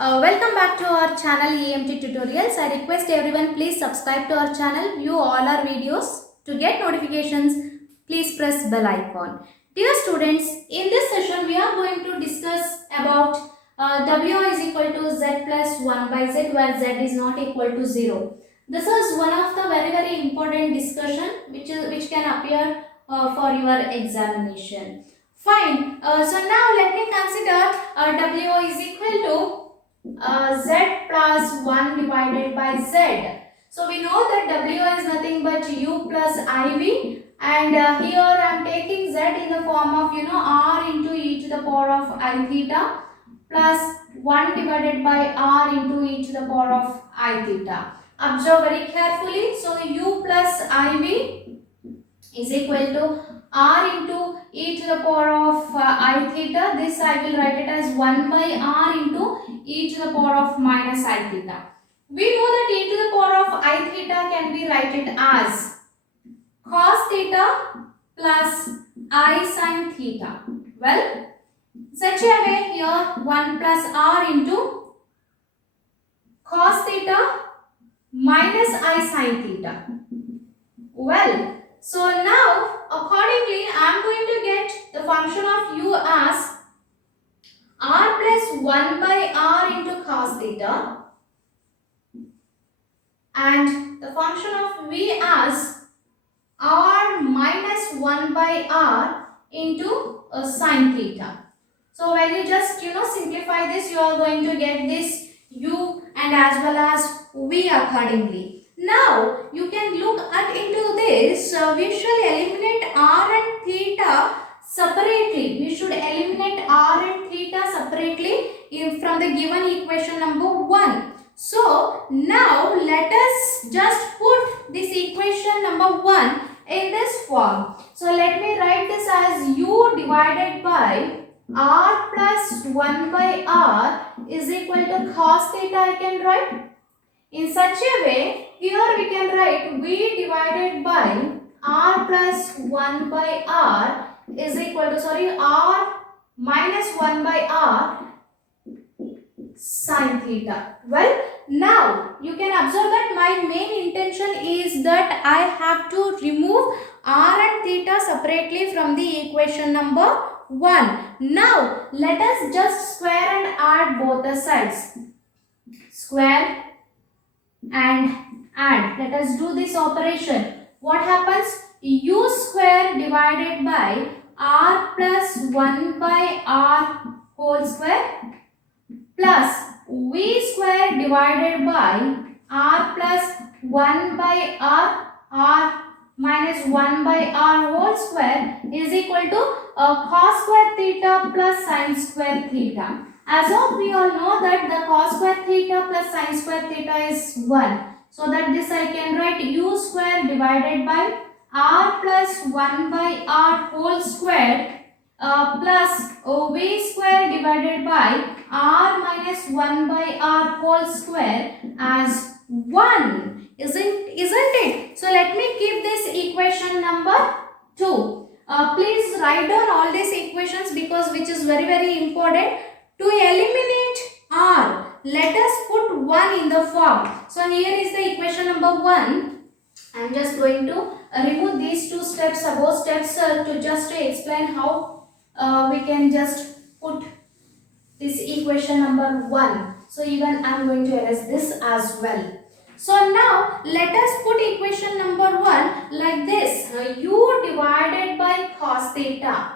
Welcome back to our channel EMT Tutorials. I request everyone please subscribe to our channel, view all our videos. To get notifications, please press bell icon. Dear students, in this session we are going to discuss about W is equal to Z plus 1 by Z where Z is not equal to 0. This is one of the very important discussion which can appear for your examination. Fine. So now let me consider W is equal to Z plus 1 divided by Z. So we know that W is nothing but U plus IV, and here I am taking Z in the form of R into e to the power of I theta plus 1 divided by R into e to the power of I theta. Observe very carefully. So U plus IV is equal to R into e to the power of I theta. This I will write it as 1 by R into e to the power of minus I theta. We know that e to the power of I theta can be written as cos theta plus I sin theta. Well, such a way here 1 plus R into cos theta minus I sin theta. Well, so now accordingly I am going to get the function of U as R plus 1 by R into cos theta and the function of V as R minus 1 by R into sin theta. So when you just simplify this, you are going to get this U and as well as V accordingly. Now you can look at into this. We shall eliminate R and theta separately. We should eliminate R and theta separately from the given equation number 1. So now let us just put this equation number 1 in this form. So let me write this as U divided by R plus 1 by R is equal to cos theta I can write. In such a way, here we can write V divided by R plus 1 by R is equal to, R minus 1 by R sin theta. Well, now you can observe that my main intention is that I have to remove R and theta separately from the equation number 1. Now let us just square and add both the sides. Square and add. Let us do this operation. What happens? U square divided by R plus 1 by R whole square plus V square divided by R plus 1 by R minus 1 by R whole square is equal to cos square theta plus sin square theta. As of we all know that the cos square theta plus sin square theta is 1. So that this I can write U square divided by R plus 1 by R whole square plus V square divided by R minus 1 by R whole square as 1. Isn't it? So let me keep this equation number 2. Please write down all these equations because which is very important. To eliminate R, let us put 1 in the form. So here is the equation number 1. I am just going to remove these two steps, above steps to explain how we can just put this equation number 1. So even I am going to erase this as well. So now let us put equation number 1 like this. U divided by cos theta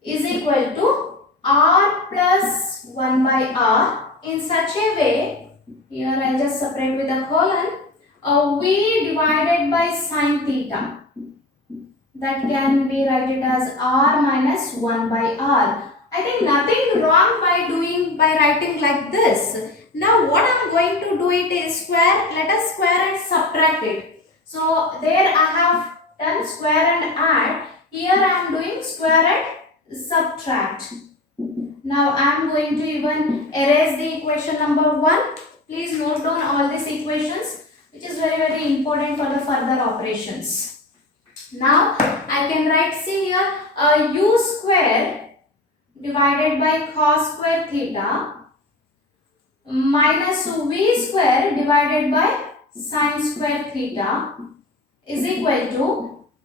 is equal to R plus 1 by R in such a way, here I will just separate with a colon, V divided by sin theta, that can be written as R minus 1 by R. I think nothing wrong by writing like this. Now what I am going to do it is square. Let us square and subtract it. So there I have done square and add. Here I am doing square and subtract. Now I am going to even erase the equation number 1. Please note down all these equations which is very important for the further operations. Now I can write, see here, U square divided by cos square theta minus v square divided by sine square theta is equal to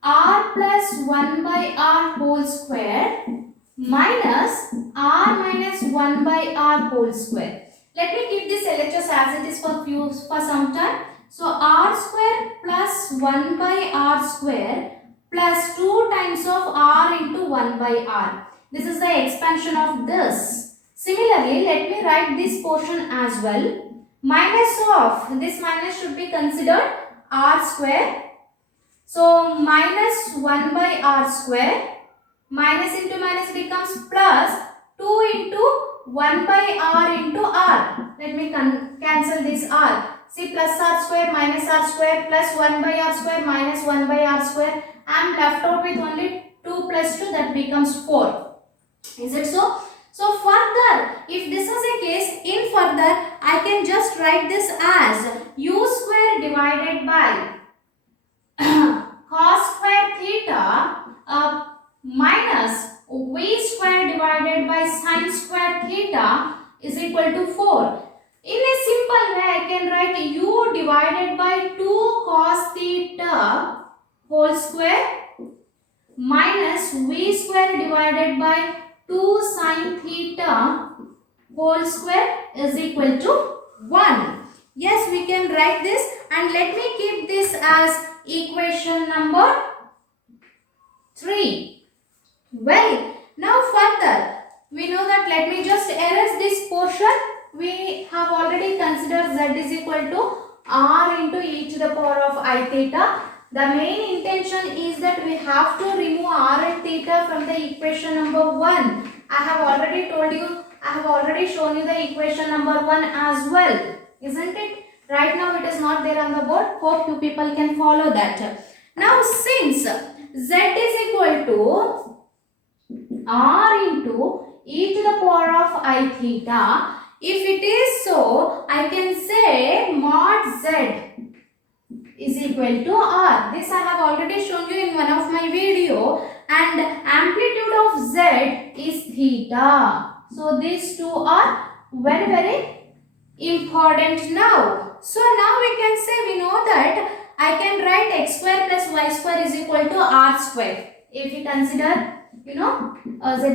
r plus 1 by r whole square minus r minus 1 by r whole square. Let me keep this LHS as it is for some time. So r square plus 1 by r square plus 2 times of r into 1 by r. This is the expansion of this. Similarly, let me write this portion as well. Minus of, this minus should be considered r square. So minus 1 by r square, minus into minus becomes plus 2 into 1 by r into r. Let me cancel this r. See, plus r square minus r square plus 1 by r square minus 1 by r square. I am left out with only 2 plus 2, that becomes 4. Is it so? So further, if this is a case, in further, I can just write this as u square divided by cos square theta minus v square divided by sine square theta is equal to 4. In a simple way, I can write u divided by 2 cos theta whole square minus v square divided by 2 sine theta whole square is equal to 1. Yes, we can write this, and let me keep this as equation number 3. Well, now further, we know that, let me just erase this portion. We have already considered z is equal to r into e to the power of I theta. The main intention is that we have to remove r and theta from the equation number 1. I have already told you, I have already shown you the equation number 1 as well, isn't it? Right now it is not there on the board. Hope you people can follow that. Now since z is equal to r into e to the power of I theta, if it is so, I can say mod z is equal to r. This I have already shown you in one of my video, and amplitude of z is theta. So these two are very important now. So now we can say, we know that I can write x square plus y square is equal to r square. If we consider, z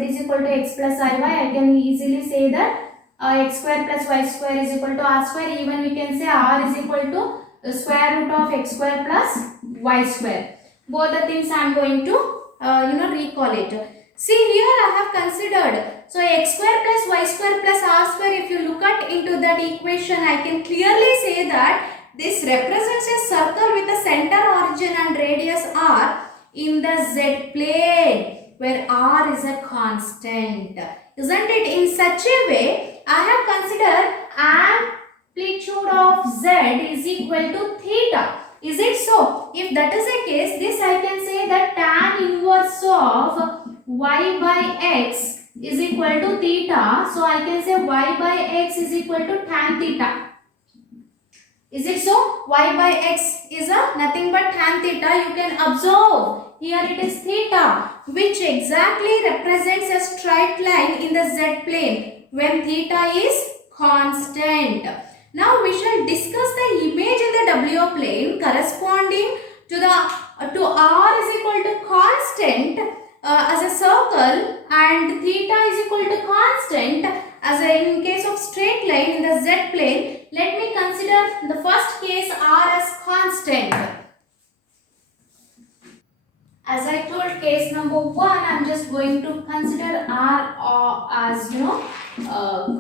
is equal to x plus iy, I can easily say that x square plus y square is equal to r square. Even we can say r is equal to the square root of x square plus y square. Both the things I am going to recall it. See, here I have considered, so x square plus y square plus r square, if you look at into that equation, I can clearly say that this represents a circle with a center, origin and radius r in the z plane, where r is a constant. Isn't it? In such a way, I have considered amplitude of z is equal to theta. Is it so? If that is the case, this I can say that tan inverse of y by x is equal to theta. So I can say y by x is equal to tan theta. Is it so? Y by x is nothing but tan theta. You can observe here it is theta, which exactly represents a straight line in the z plane when theta is constant. Now we shall discuss the image in the WO plane corresponding to r is equal to constant as a circle, and theta is equal to constant as in case of straight line in the z plane. Let me consider the first case r as constant. As I told, case number 1, I am just going to consider r as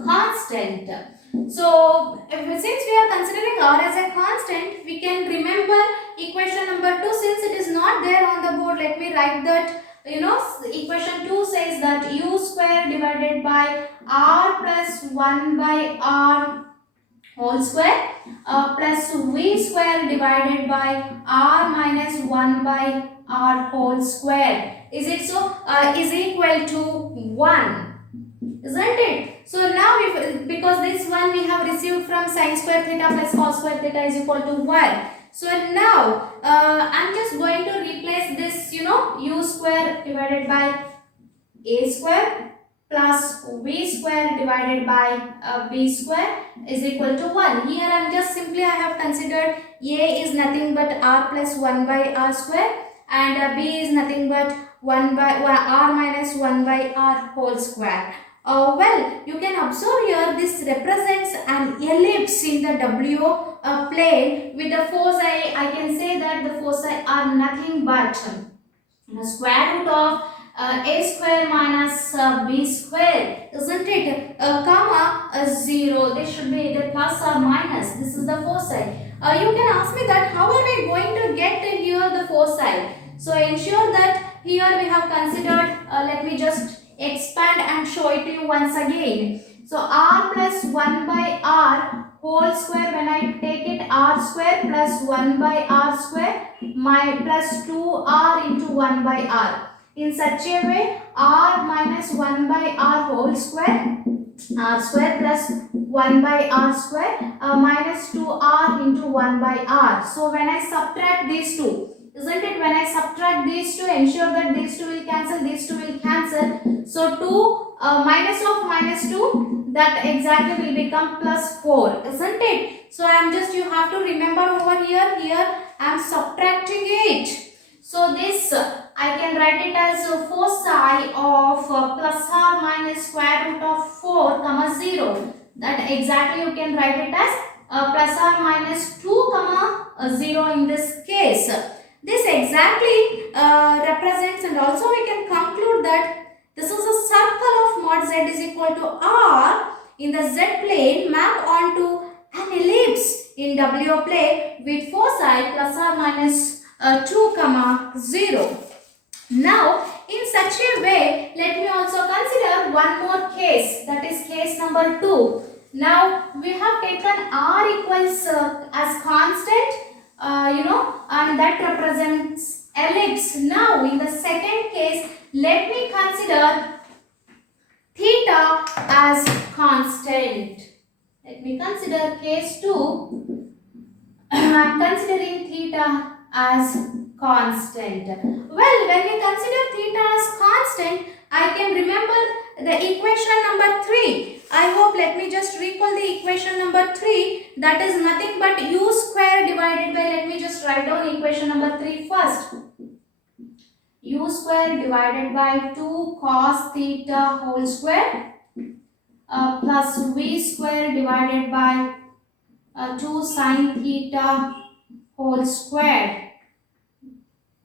constant. So since we are considering r as a constant, we can remember equation number 2. Since it is not there on the board, let me write that. Equation 2 says that u square divided by r plus 1 by r whole square plus v square divided by r minus 1 by r whole square. Is it so? Is equal to 1. Isn't it? So now, because this one we have received from sine square theta plus cos square theta is equal to 1. So now I am just going to replace this, u square divided by a square plus v square divided by b square is equal to 1. Here I am just simply I have considered a is nothing but r plus 1 by r square and b is nothing but 1 by r minus 1 by r whole square. Well, you can observe here this represents an ellipse in the W plane with the foci. I can say that the foci are nothing but the square root of a square minus b square, isn't it? Comma 0. They should be either plus or minus. This is the foci. You can ask me that how are we going to get here the foci? So ensure that here we have considered. Let me just expand and show it to you once again. So r plus 1 by r whole square, when I take it r square plus 1 by r square my plus 2r into 1 by r. In such a way, r minus 1 by r whole square, r square plus 1 by r square minus 2r into 1 by r. So when I subtract these two, isn't it? When I subtract these two, ensure that these two will cancel, these two will cancel. So 2 minus of minus 2, that exactly will become plus 4, isn't it? So I am just, you have to remember over here, I am subtracting it. So this I can write it as foci of plus or minus square root of 4 comma 0. That exactly you can write it as plus or minus 2 comma 0 in this case. This exactly represents, and also we can conclude that this is a circle of mod z is equal to r in the z plane map onto an ellipse in w plane with foci plus or minus 2 comma 0. Now in such a way, let me also consider one more case, that is case number 2. Now we have taken r equals as constant, and that represents ellipse. Now in the second case, let me consider theta as constant. Let me consider case 2. I am considering theta as constant. Well, when we consider theta as constant, I can remember the equation number 3. I hope, let me just recall the equation number 3, that is nothing but u square divided by, let me just write down equation number 3 first. U square divided by 2 cos theta whole square plus v square divided by 2 sin theta whole square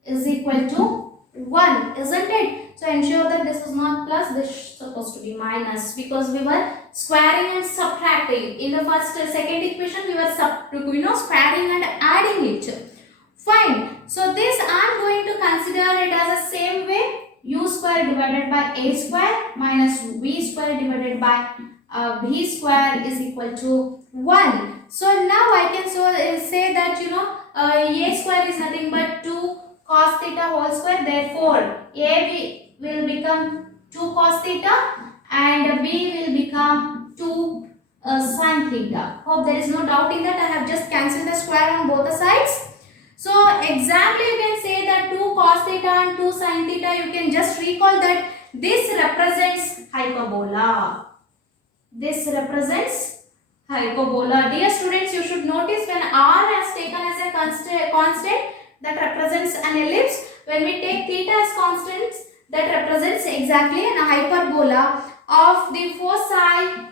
is equal to 1, isn't it? So ensure that this is not plus, this is supposed to be minus, because we were squaring and subtracting. In the first second equation we were squaring and adding it. Fine. So this I am going to consider it as the same way, u square divided by a square minus v square divided by b square is equal to 1. So now I can say that a square is nothing but 2 cos theta whole square. Therefore a will become 2 cos theta and b will become 2 sin theta. Hope there is no doubt in that. I have just cancelled the square on both the sides. So exactly you can say that 2 cos theta and 2 sin theta, you can just recall that this represents hyperbola. This represents hyperbola. Dear students, you should notice when r is taken as a constant, that represents an ellipse. When we take theta as constant, that represents exactly an hyperbola of the foci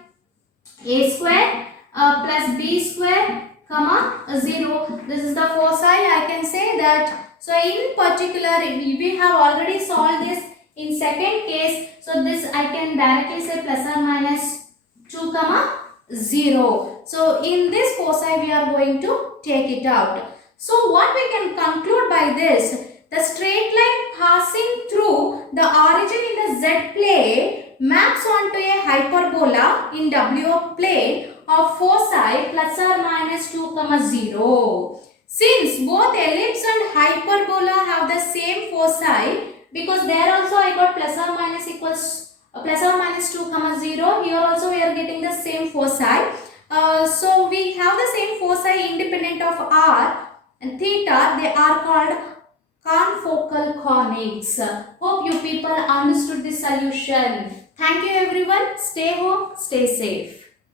a square plus b square comma 0. This is the foci. I can say that. So in particular, we have already solved this in second case. So this I can directly say plus or minus 2 comma 0. So in this foci we are going to take it out. So what we can conclude by this, the straight line passing through the origin in the z plane maps onto a hyperbola in w plane of foci plus or minus 2 comma 0. Since both ellipse and hyperbola have the same foci, because there also I got plus or minus equals plus or minus 2 comma 0, here also we are getting the same foci. So we have the same foci independent of r and theta. They are called confocal conics. Hope you people understood this solution. Thank you everyone. Stay home, stay safe.